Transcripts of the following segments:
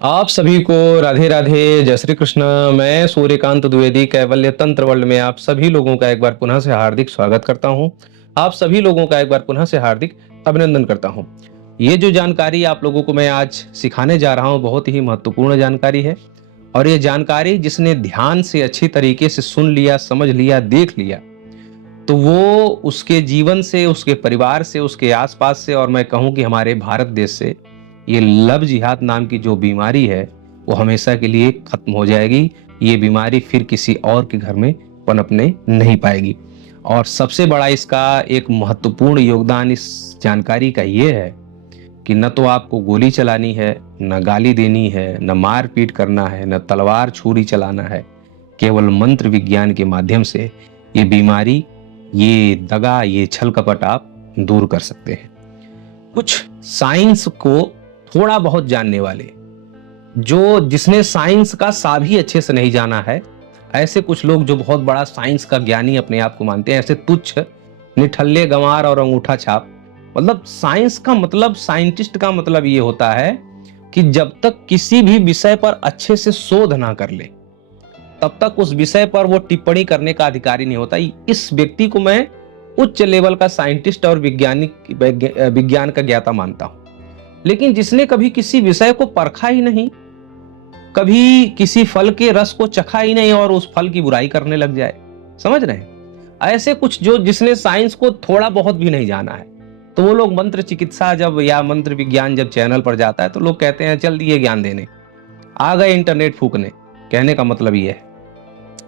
आप सभी को राधे राधे, जय श्री कृष्ण। मैं सूर्यकांत द्विवेदी कैवल्य तंत्र वर्ल्ड में आप सभी लोगों का एक बार पुनः से हार्दिक स्वागत करता हूं। आप सभी लोगों का एक बार पुनः से हार्दिक अभिनंदन करता हूं। ये जो जानकारी आप लोगों को मैं आज सिखाने जा रहा हूं, बहुत ही महत्वपूर्ण जानकारी है। और ये जानकारी जिसने ध्यान से अच्छी तरीके से सुन लिया, समझ लिया, देख लिया, तो वो उसके जीवन से, उसके परिवार से, उसके आसपास से, और मैं कहूं कि हमारे भारत देश से ये लव जिहाद नाम की जो बीमारी है वो हमेशा के लिए खत्म हो जाएगी। ये बीमारी फिर किसी और के घर में पनपने नहीं पाएगी। और सबसे बड़ा इसका एक महत्वपूर्ण योगदान इस जानकारी का ये है कि न तो आपको गोली चलानी है, न गाली देनी है, न मारपीट करना है, न तलवार छुरी चलाना है। केवल मंत्र विज्ञान के माध्यम से ये बीमारी, ये दगा, ये छल कपट आप दूर कर सकते हैं। कुछ साइंस को थोड़ा बहुत जानने वाले, जिसने साइंस का सा भी अच्छे से नहीं जाना है, ऐसे कुछ लोग जो बहुत बड़ा साइंस का ज्ञानी अपने आप को मानते हैं, ऐसे तुच्छ, निठल्ले, गंवार और अंगूठा छाप। मतलब साइंस का मतलब, साइंटिस्ट का मतलब ये होता है कि जब तक किसी भी विषय पर अच्छे से शोध ना कर ले, तब तक उस विषय पर वो टिप्पणी करने का अधिकारी नहीं होता। इस व्यक्ति को मैं उच्च लेवल का साइंटिस्ट और विज्ञान का ज्ञाता मानता हूं। लेकिन जिसने कभी किसी विषय को परखा ही नहीं, कभी किसी फल के रस को चखा ही नहीं और उस फल की बुराई करने लग जाए, समझ रहे हैं? ऐसे कुछ, जिसने साइंस को थोड़ा बहुत भी नहीं जाना है, तो वो लोग मंत्र चिकित्सा जब, या मंत्र विज्ञान जब चैनल पर जाता है, तो लोग कहते हैं चल दिए ज्ञान देने, आ गए इंटरनेट फूकने। कहने का मतलब ये है,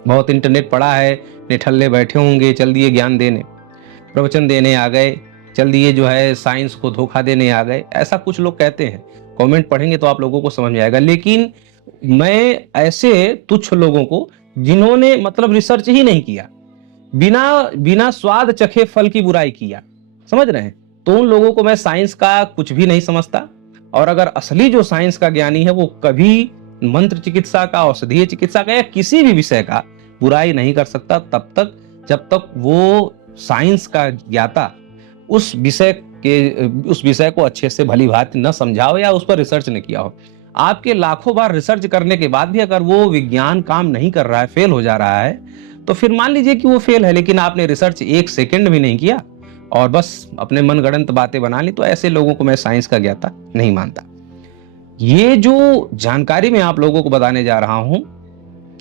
बहुत इंटरनेट पड़ा है, निठल्ले बैठे होंगे, चल दिए ज्ञान देने, प्रवचन देने आ गए, चल दिए जो है साइंस को धोखा देने आ गए। ऐसा कुछ लोग कहते हैं। कमेंट पढ़ेंगे तो आप लोगों को समझ में आएगा। लेकिन मैं ऐसे तुच्छ लोगों को, जिन्होंने मतलब रिसर्च ही नहीं किया, बिना बिना स्वाद चखे फल की बुराई किया, समझ रहे हैं, तो उन लोगों को मैं साइंस का कुछ भी नहीं समझता। और अगर असली जो साइंस का ज्ञानी है, वो कभी मंत्र चिकित्सा का, औषधीय चिकित्सा का या किसी भी विषय का बुराई नहीं कर सकता, तब तक जब तक वो साइंस का ज्ञाता उस विषय को अच्छे से भली भांति न समझा हो या उस पर रिसर्च न किया हो। आपके लाखों बार रिसर्च करने के बाद भी अगर वो विज्ञान काम नहीं कर रहा है, फेल हो जा रहा है, तो फिर मान लीजिए कि वो फेल है, लेकिन आपने रिसर्च एक सेकंड भी नहीं किया और बस अपने मनगढ़ंत बातें बना ली, तो ऐसे लोगों को मैं साइंस का ज्ञाता नहीं मानता। ये जो जानकारी मैं आप लोगों को बताने जा रहा हूं,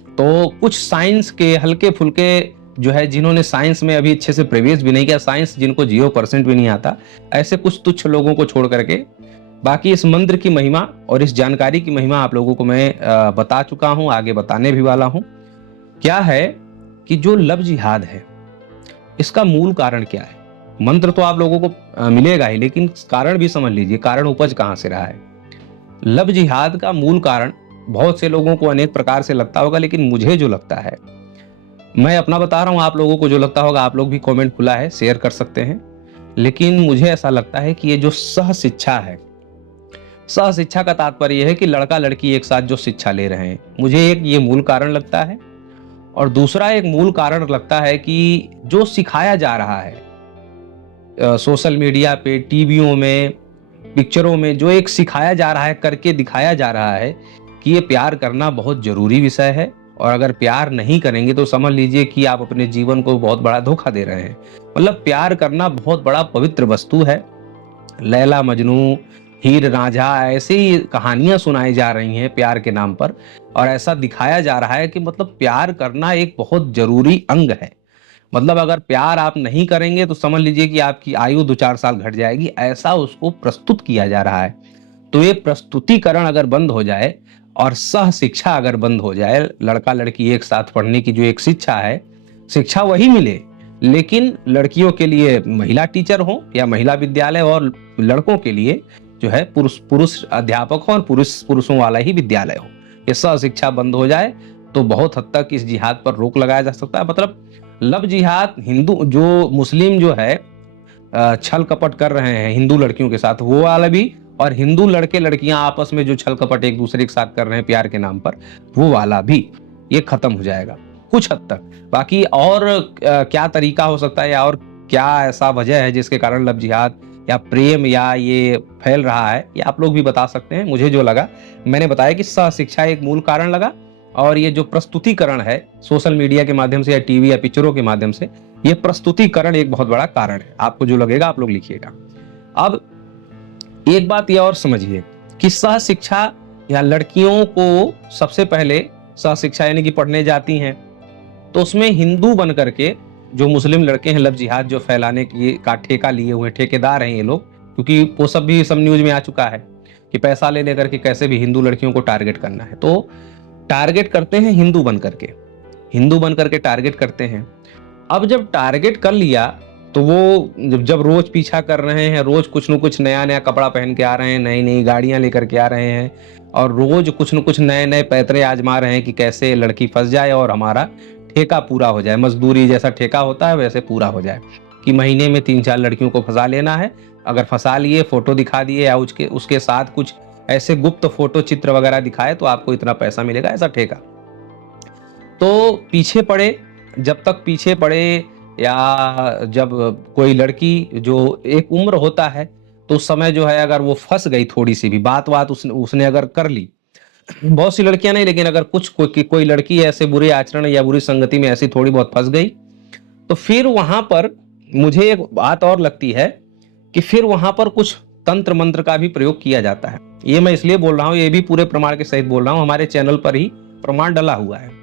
तो कुछ साइंस के हल्के फुल्के जो है, जिन्होंने साइंस में अभी अच्छे से प्रवेश भी नहीं किया, साइंस जिनको 0% भी नहीं आता, ऐसे कुछ तुच्छ लोगों को छोड़ करके बाकी इस मंत्र की महिमा और इस जानकारी की महिमा आप लोगों को मैं बता चुका हूं, आगे बताने भी वाला हूं। क्या है कि जो लव जिहाद है, इसका मूल कारण क्या है? मंत्र तो आप लोगों को मिलेगा ही, लेकिन कारण भी समझ लीजिए, कारण उपज कहां से रहा है। लव जिहाद का मूल कारण बहुत से लोगों को अनेक प्रकार से लगता होगा, लेकिन मुझे जो लगता है, मैं अपना बता रहा हूं, आप लोगों को जो लगता होगा, आप लोग भी कमेंट खुला है, शेयर कर सकते हैं। लेकिन मुझे ऐसा लगता है कि ये जो सह शिक्षा है, सह शिक्षा का तात्पर्य यह है कि लड़का लड़की एक साथ जो शिक्षा ले रहे हैं, मुझे एक ये मूल कारण लगता है। और दूसरा एक मूल कारण लगता है कि जो सिखाया जा रहा है सोशल मीडिया पे, टीवियों में, पिक्चरों में, जो एक सिखाया जा रहा है, करके दिखाया जा रहा है कि ये प्यार करना बहुत जरूरी विषय है, और अगर प्यार नहीं करेंगे तो समझ लीजिए कि आप अपने जीवन को बहुत बड़ा धोखा दे रहे हैं। मतलब प्यार करना बहुत बड़ा पवित्र वस्तु है। लैला मजनू, हीर रांझा, ऐसी कहानियां सुनाई जा रही हैं प्यार के नाम पर, और ऐसा दिखाया जा रहा है कि मतलब प्यार करना एक बहुत जरूरी अंग है। मतलब अगर प्यार आप नहीं करेंगे तो समझ लीजिए कि आपकी आयु 2-4 साल घट जाएगी, ऐसा उसको प्रस्तुत किया जा रहा है। तो ये प्रस्तुतिकरण अगर बंद हो जाए और सह शिक्षा अगर बंद हो जाए, लड़का लड़की एक साथ पढ़ने की जो एक शिक्षा है, शिक्षा वही मिले, लेकिन लड़कियों के लिए महिला टीचर हो या महिला विद्यालय, और लड़कों के लिए जो है पुरुष पुरुष अध्यापक हो और पुरुषों वाला ही विद्यालय हो। ये सह शिक्षा बंद हो जाए तो बहुत हद तक इस जिहाद पर रोक लगाया जा सकता है। मतलब लव जिहाद, हिंदू जो मुस्लिम जो है छल कपट कर रहे हैं हिंदू लड़कियों के साथ, वो वाला भी, और हिंदू लड़के लड़कियां आपस में जो छल कपट एक दूसरे के साथ कर रहे हैं प्यार के नाम पर, वो वाला भी ये खत्म हो जाएगा कुछ हद तक। बाकी और क्या तरीका हो सकता है, या और क्या ऐसा वजह है जिसके कारण लव जिहाद या प्रेम या ये फैल रहा है, ये आप लोग भी बता सकते हैं। मुझे जो लगा, मैंने बताया कि सहशिक्षा एक मूल कारण लगा, और ये जो प्रस्तुतिकरण है सोशल मीडिया के माध्यम से या टीवी या पिक्चरों के माध्यम से, ये प्रस्तुतिकरण एक बहुत बड़ा कारण है। आपको जो लगेगा आप लोग लिखिएगा। अब एक बात ये और समझिए कि सहशिक्षा या लड़कियों को सबसे पहले सहशिक्षा यानी कि पढ़ने जाती हैं, तो उसमें हिंदू बन करके जो मुस्लिम लड़के हैं लव जिहाद जो फैलाने की का ठेका लिए हुए ठेकेदार हैं ये लोग, क्योंकि वो सब न्यूज में आ चुका है कि पैसा ले लेकर के कैसे भी हिंदू लड़कियों को टारगेट करना है। तो टारगेट करते हैं हिंदू बन करके टारगेट करते हैं। अब जब टारगेट कर लिया तो वो जब रोज पीछा कर रहे हैं, रोज कुछ न कुछ नया नया कपड़ा पहन के आ रहे हैं, नई नई गाड़ियां लेकर के आ रहे हैं, और रोज कुछ न कुछ नए नए पैतरे आजमा रहे हैं कि कैसे लड़की फंस जाए और हमारा ठेका पूरा हो जाए, मजदूरी जैसा ठेका होता है वैसे पूरा हो जाए, कि महीने में 3-4 लड़कियों को फंसा लेना है। अगर फंसा लिए, फोटो दिखा दिए या उसके साथ कुछ ऐसे गुप्त फोटो चित्र वगैरह दिखाए तो आपको इतना पैसा मिलेगा, ऐसा ठेका। तो पीछे पड़े, जब तक पीछे पड़े, या जब कोई लड़की जो एक उम्र होता है तो उस समय जो है अगर वो फंस गई, थोड़ी सी भी बात उसने अगर कर ली, बहुत सी लड़कियां नहीं लेकिन अगर कोई लड़की ऐसे बुरे आचरण या बुरी संगति में ऐसी थोड़ी बहुत फंस गई, तो फिर वहां पर मुझे एक बात और लगती है कि फिर वहां पर कुछ तंत्र मंत्र का भी प्रयोग किया जाता है। ये मैं इसलिए बोल रहा हूं, ये भी पूरे प्रमाण के सहित बोल रहा हूं, हमारे चैनल पर ही प्रमाण डला हुआ है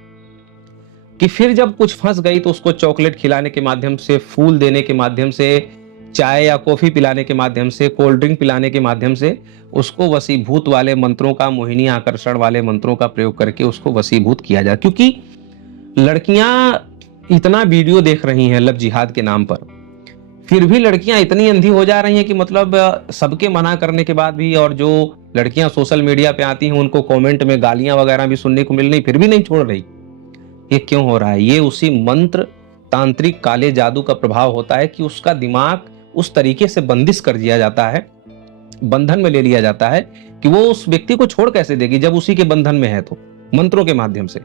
कि फिर जब कुछ फंस गई तो उसको चॉकलेट खिलाने के माध्यम से, फूल देने के माध्यम से, चाय या कॉफी पिलाने के माध्यम से, कोल्ड ड्रिंक पिलाने के माध्यम से उसको वशीभूत वाले मंत्रों का, मोहिनी आकर्षण वाले मंत्रों का प्रयोग करके उसको वशीभूत किया जाए। क्योंकि लड़कियां इतना वीडियो देख रही हैं लव जिहाद के नाम पर, फिर भी लड़कियां इतनी अंधी हो जा रही हैं कि मतलब सबके मना करने के बाद भी, और जो लड़कियां सोशल मीडिया पे आती हैं उनको कमेंट में गालियां वगैरह भी सुनने को मिल रही, फिर भी नहीं छोड़ रही। ये क्यों हो रहा है? ये उसी मंत्र, तांत्रिक, काले जादू का प्रभाव होता है कि उसका दिमाग उस तरीके से बंदिश कर दिया जाता है, बंधन में ले लिया जाता है कि वो उस व्यक्ति को छोड़ कैसे देगी जब उसी के बंधन में है, तो मंत्रों के माध्यम से।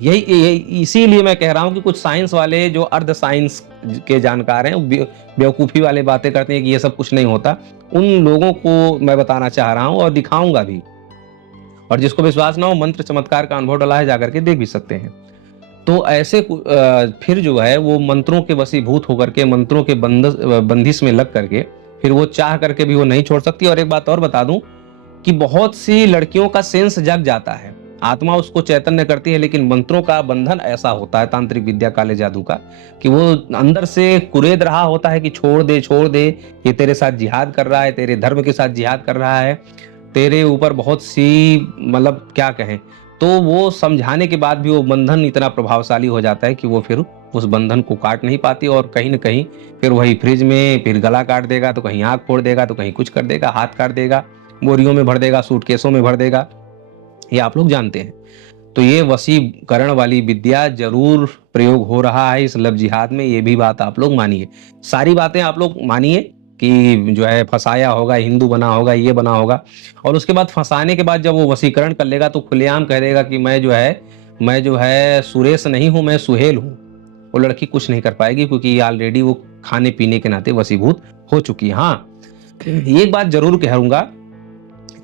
यही इसीलिए मैं कह रहा हूं कि कुछ साइंस वाले जो अर्ध साइंस के जानकार हैं बेवकूफी वाले बातें करते हैं कि ये सब कुछ नहीं होता, उन लोगों को मैं बताना चाह रहा हूं और दिखाऊंगा भी। और जिसको विश्वास ना हो, मंत्र चमत्कार का अनुभव डला है, जाकर के देख भी सकते हैं। तो ऐसे फिर जो है वो मंत्रों के वशीभूत होकर के, मंत्रों के बंदिश में लग करके, फिर वो चाह करके भी वो नहीं छोड़ सकती। और एक बात और बता दूं कि बहुत सी लड़कियों का सेंस जग जाता है, आत्मा उसको चैतन्य करती है, लेकिन मंत्रों का बंधन ऐसा होता है तांत्रिक विद्या, काले जादू का, कि वो अंदर से कुरेद रहा होता है कि छोड़ दे, ये तेरे साथ जिहाद कर रहा है, तेरे धर्म के साथ जिहाद कर रहा है, तेरे ऊपर बहुत सी, मतलब क्या कहें, तो वो समझाने के बाद भी वो बंधन इतना प्रभावशाली हो जाता है कि वो फिर उस बंधन को काट नहीं पाती, और कहीं ना कहीं फिर वही फ्रिज में फिर गला काट देगा, तो कहीं आंख फोड़ देगा, तो कहीं कुछ कर देगा, हाथ काट देगा, बोरियों में भर देगा, सूटकेसों में भर देगा। ये आप लोग जानते हैं। तो ये वशीकरण वाली विद्या जरूर प्रयोग हो रहा है इस लव जिहाद में, ये भी बात आप लोग मानिए। सारी बातें आप लोग मानिए कि जो है फंसाया होगा, हिंदू बना होगा, ये बना होगा, और उसके बाद फंसाने के बाद जब वो वशीकरण कर लेगा तो खुलेआम कह देगा कि मैं जो है सुरेश नहीं हूं, मैं सुहेल हूं। वो लड़की कुछ नहीं कर पाएगी क्योंकि ऑलरेडी वो खाने पीने के नाते वशीभूत हो चुकी है। हाँ, एक बात जरूर कहूंगा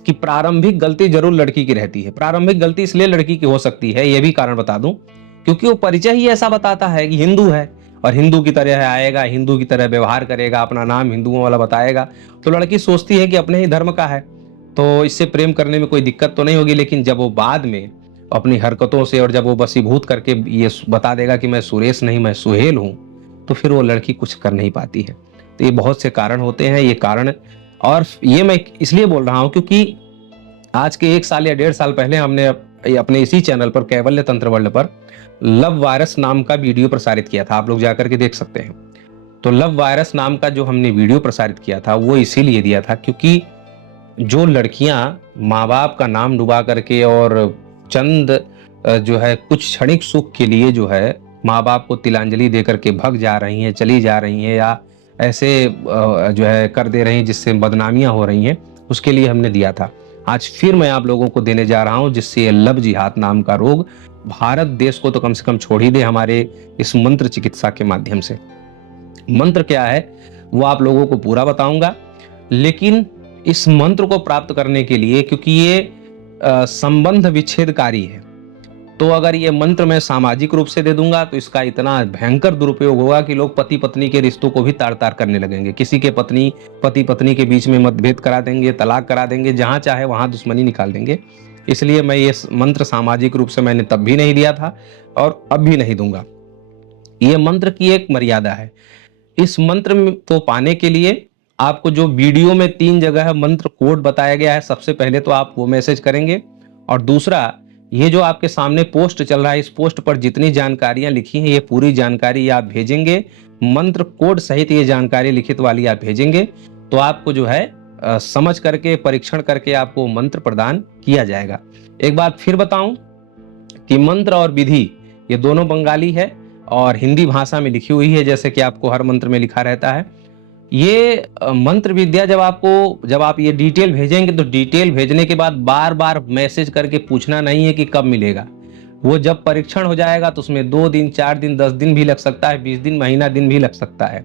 कि प्रारंभिक गलती जरूर लड़की की रहती है। प्रारंभिक गलती इसलिए लड़की की हो सकती है, ये भी कारण बता दूं, क्योंकि वो परिचय ही ऐसा बताता है कि हिंदू है और हिंदू की तरह आएगा, हिंदू की तरह व्यवहार करेगा, अपना नाम हिंदुओं वाला बताएगा, तो लड़की सोचती है कि अपने ही धर्म का है तो इससे प्रेम करने में कोई दिक्कत तो नहीं होगी। लेकिन जब वो बाद में अपनी हरकतों से, और जब वो वशीभूत करके ये बता देगा कि मैं सुरेश नहीं, मैं सुहेल हूं, तो फिर वो लड़की कुछ कर नहीं पाती है। तो ये बहुत से कारण होते हैं, ये कारण, और ये मैं इसलिए बोल रहा हूं क्योंकि आज के 1 साल या 1.5 साल पहले हमने अपने इसी चैनल पर, कैवल्य तंत्र वर्ल्ड पर, लव वायरस नाम का वीडियो प्रसारित किया था। आप लोग जाकर के देख सकते हैं। तो लव वायरस नाम का जो हमने वीडियो प्रसारित किया था वो इसीलिए दिया था क्योंकि जो लड़कियां माँ बाप का नाम डुबा करके और चंद जो है कुछ क्षणिक सुख के लिए जो है माँ बाप को तिलांजलि देकर के भग जा रही हैं, चली जा रही हैं, या ऐसे जो है कर दे रही हैं जिससे बदनामियां हो रही हैं, उसके लिए हमने दिया था। आज फिर मैं आप लोगों को देने जा रहा हूं, जिससे ये लव जिहाद नाम का रोग भारत देश को तो कम से कम छोड़ ही दे, हमारे इस मंत्र चिकित्सा के माध्यम से। मंत्र क्या है वो आप लोगों को पूरा बताऊंगा, लेकिन इस मंत्र को प्राप्त करने के लिए, क्योंकि ये संबंध विच्छेदकारी है, तो अगर ये मंत्र मैं सामाजिक रूप से दे दूंगा तो इसका इतना भयंकर दुरुपयोग होगा कि लोग पति पत्नी के रिश्तों को भी तार तार करने लगेंगे। किसी के पति पत्नी के बीच में मतभेद करा देंगे, तलाक करा देंगे, जहां चाहे वहां दुश्मनी निकाल देंगे। इसलिए मैं ये मंत्र सामाजिक रूप से मैंने तब भी नहीं दिया था और अब भी नहीं दूंगा। ये मंत्र की एक मर्यादा है। इस मंत्र को पाने के लिए आपको जो वीडियो में 3 जगह मंत्र कोड बताया गया है, सबसे पहले तो आप वो मैसेज करेंगे, और दूसरा ये जो आपके सामने पोस्ट चल रहा है, इस पोस्ट पर जितनी जानकारियां लिखी हैं ये पूरी जानकारी आप भेजेंगे, मंत्र कोड सहित ये जानकारी लिखित वाली आप भेजेंगे, तो आपको जो है समझ करके परीक्षण करके आपको मंत्र प्रदान किया जाएगा। एक बात फिर बताऊं कि मंत्र और विधि ये दोनों बंगाली है और हिंदी भाषा में लिखी हुई है, जैसे कि आपको हर मंत्र में लिखा रहता है। ये मंत्र विद्या जब आप ये डिटेल भेजेंगे तो डिटेल भेजने के बाद बार बार मैसेज करके पूछना नहीं है कि कब मिलेगा। वो जब परीक्षण हो जाएगा तो उसमें 2 दिन, 4 दिन, 10 दिन भी लग सकता है, 20 दिन, महीना दिन भी लग सकता है।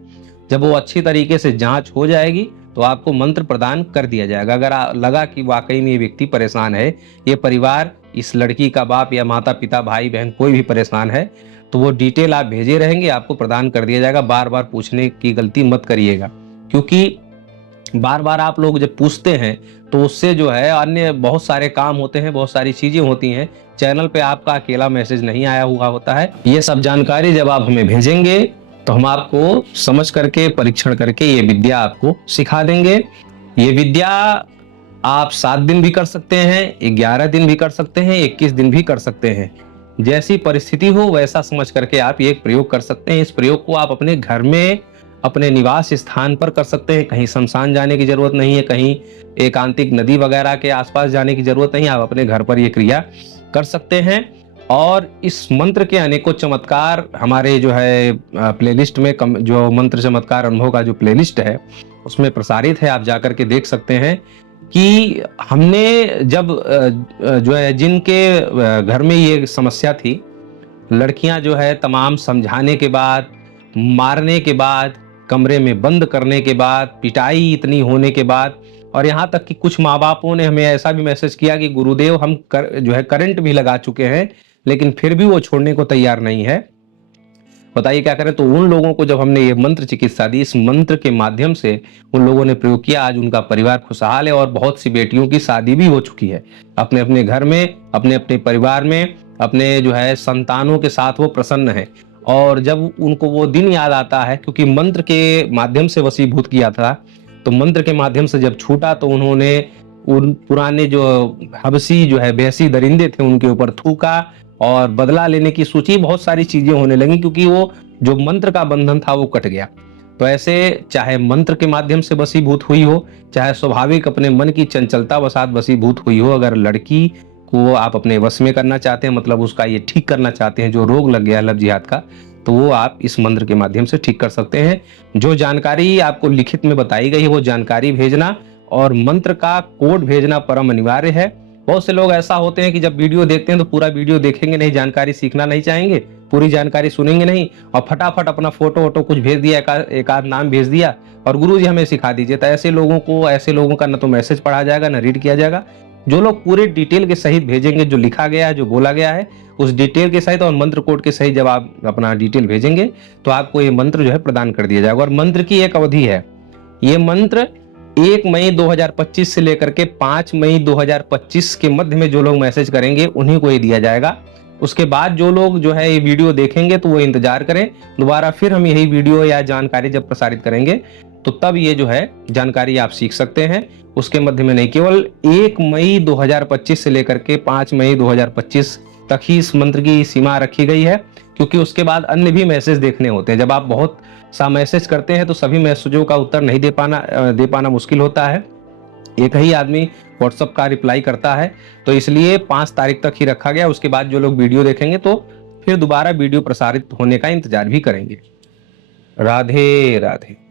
जब वो अच्छी तरीके से जांच हो जाएगी तो आपको मंत्र प्रदान कर दिया जाएगा। अगर लगा कि वाकई में ये व्यक्ति परेशान है, ये परिवार, इस लड़की का बाप या माता पिता, भाई बहन कोई भी परेशान है, तो वो डिटेल आप भेजे रहेंगे, आपको प्रदान कर दिया जाएगा। बार बार पूछने की गलती मत करिएगा, क्योंकि बार बार आप लोग जब पूछते हैं तो उससे जो है अन्य बहुत सारे काम होते हैं, बहुत सारी चीजें होती हैं। चैनल पे आपका अकेला मैसेज नहीं आया हुआ होता है। ये सब जानकारी जब आप हमें भेजेंगे तो हम आपको समझ करके परीक्षण करके ये विद्या आपको सिखा देंगे। ये विद्या आप 7 दिन भी कर सकते हैं, 11 दिन भी कर सकते हैं, 21 दिन भी कर सकते हैं। जैसी परिस्थिति हो वैसा समझ करके आप ये प्रयोग कर सकते हैं। इस प्रयोग को आप अपने घर में, अपने निवास स्थान पर कर सकते हैं। कहीं शमशान जाने की जरूरत नहीं है, कहीं एकांतिक नदी वगैरह के आसपास जाने की जरूरत नहीं है। आप अपने घर पर ये क्रिया कर सकते हैं। और इस मंत्र के अनेकों चमत्कार हमारे जो है प्लेलिस्ट में, जो मंत्र चमत्कार अनुभव का जो प्लेलिस्ट है उसमें प्रसारित है, आप जाकर के देख सकते हैं कि हमने जब जो है जिनके घर में ये समस्या थी, लड़कियां जो है तमाम समझाने के बाद, मारने के बाद, कमरे में बंद करने के बाद, पिटाई इतनी होने के बाद, और यहाँ तक कि कुछ माँ बापों ने हमें ऐसा भी मैसेज किया कि गुरुदेव हम जो है करंट भी लगा चुके हैं लेकिन फिर भी वो छोड़ने को तैयार नहीं है, बताइए क्या करें। तो उन लोगों को जब हमने ये मंत्र चिकित्सा दी, इस मंत्र के माध्यम से उन लोगों ने प्रयोग किया, आज उनका परिवार खुशहाल है और बहुत सी बेटियों की शादी भी हो चुकी है। अपने अपने घर में, अपने अपने परिवार में, अपने जो है संतानों के साथ वो प्रसन्न है। और जब उनको वो दिन याद आता है, क्योंकि मंत्र के माध्यम से वशीभूत किया था, तो मंत्र के माध्यम से जब छूटा तो उन्होंने उन पुराने जो हबसी जो है बेहसी दरिंदे थे उनके ऊपर थूका और बदला लेने की सोची, बहुत सारी चीजें होने लगी, क्योंकि वो जो मंत्र का बंधन था वो कट गया। तो ऐसे चाहे मंत्र के माध्यम से वशीभूत हुई हो, चाहे स्वाभाविक अपने मन की चंचलता वसात वशीभूत हुई हो, अगर लड़की को आप अपने वश में करना चाहते हैं, मतलब उसका ये ठीक करना चाहते हैं, जो रोग लग गया है लव जिहाद का, तो वो आप इस मंत्र के माध्यम से ठीक कर सकते हैं। जो जानकारी आपको लिखित में बताई गई है वो जानकारी भेजना और मंत्र का कोड भेजना परम अनिवार्य है। बहुत से लोग ऐसा होते हैं कि जब वीडियो देखते हैं तो पूरा वीडियो देखेंगे नहीं, जानकारी सीखना नहीं चाहेंगे, पूरी जानकारी सुनेंगे नहीं और फटाफट अपना फोटो वोटो कुछ भेज दिया, एक आध नाम भेज दिया और गुरुजी हमें सिखा दीजिए। तो ऐसे लोगों का न तो मैसेज पढ़ा जाएगा न रीड किया जाएगा। जो लोग पूरे डिटेल के सहित भेजेंगे, जो लिखा गया है, जो बोला गया है, उस डिटेल के सहित और मंत्र कोड के सहित जब आप अपना डिटेल भेजेंगे तो आपको ये मंत्र जो है प्रदान कर दिया जाएगा। और मंत्र की एक अवधि है, ये मंत्र 1 मई 2025 से लेकर के 5 मई 2025 के मध्य में जो लोग मैसेज करेंगे उन्हीं को ये दिया जाएगा। उसके बाद जो लोग जो है ये वीडियो देखेंगे तो वो इंतजार करें, दोबारा फिर हम यही वीडियो या जानकारी जब प्रसारित करेंगे तो तब ये जो है जानकारी आप सीख सकते हैं। उसके मध्य में नहीं, केवल 1 मई 2025 से लेकर के 5 मई 2025 तक ही इस मंत्र की सीमा रखी गई है, क्योंकि उसके बाद अन्य भी मैसेज देखने होते हैं। जब आप बहुत सा मैसेज करते हैं तो सभी मैसेजों का उत्तर नहीं दे पाना मुश्किल होता है। एक ही आदमी व्हाट्सएप का रिप्लाई करता है, तो इसलिए 5 तारीख तक ही रखा गया। उसके बाद जो लोग वीडियो देखेंगे तो फिर दोबारा वीडियो प्रसारित होने का इंतजार भी करेंगे। राधे राधे।